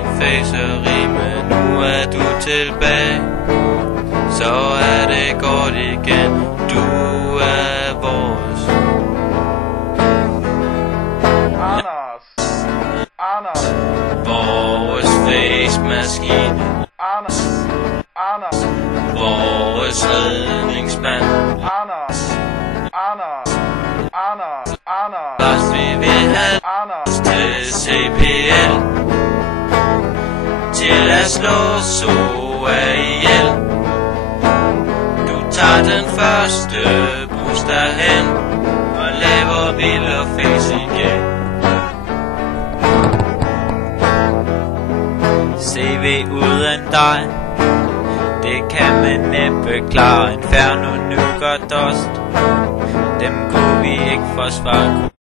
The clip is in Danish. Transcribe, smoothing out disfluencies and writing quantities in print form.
dit faceri, men nu er du tilbage. Så er det godt igen, du er vores. Anders, vores face-maskine, Anders, vores redningsmand. Anders, Først vi vil have til CPL, til at slå SOA ihjel. Du tager den første bus derhen og laver vild og face igen. CV uden dig, det kan man næppe klare. Inferno, Nuuk og Dust, dem kunne vi ikke forsvare.